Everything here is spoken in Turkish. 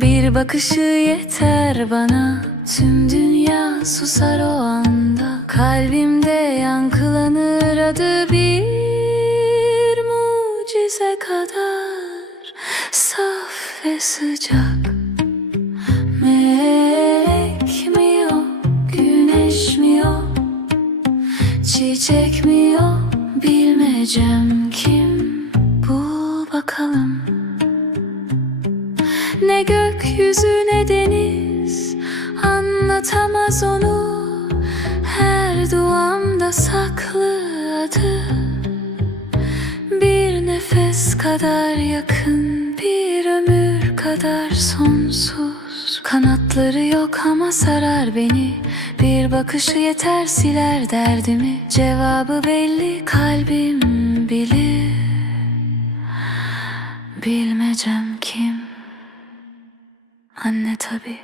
Bir bakışı yeter bana. Tüm dünya susar o anda. Kalbimde yankılanır adı bir mucize kadar. Saf ve sıcak. Melek mi o, güneş mi o Çiçek mi o, bilmeyeceğim kim ne gökyüzü ne deniz Anlatamaz onu. Her duamda saklı adı. Bir nefes kadar yakın Bir ömür kadar sonsuz. Kanatları yok ama sarar beni. Bir bakışı yeter siler derdimi. Cevabı belli kalbim bilir. Bilmecem kim Anne tabi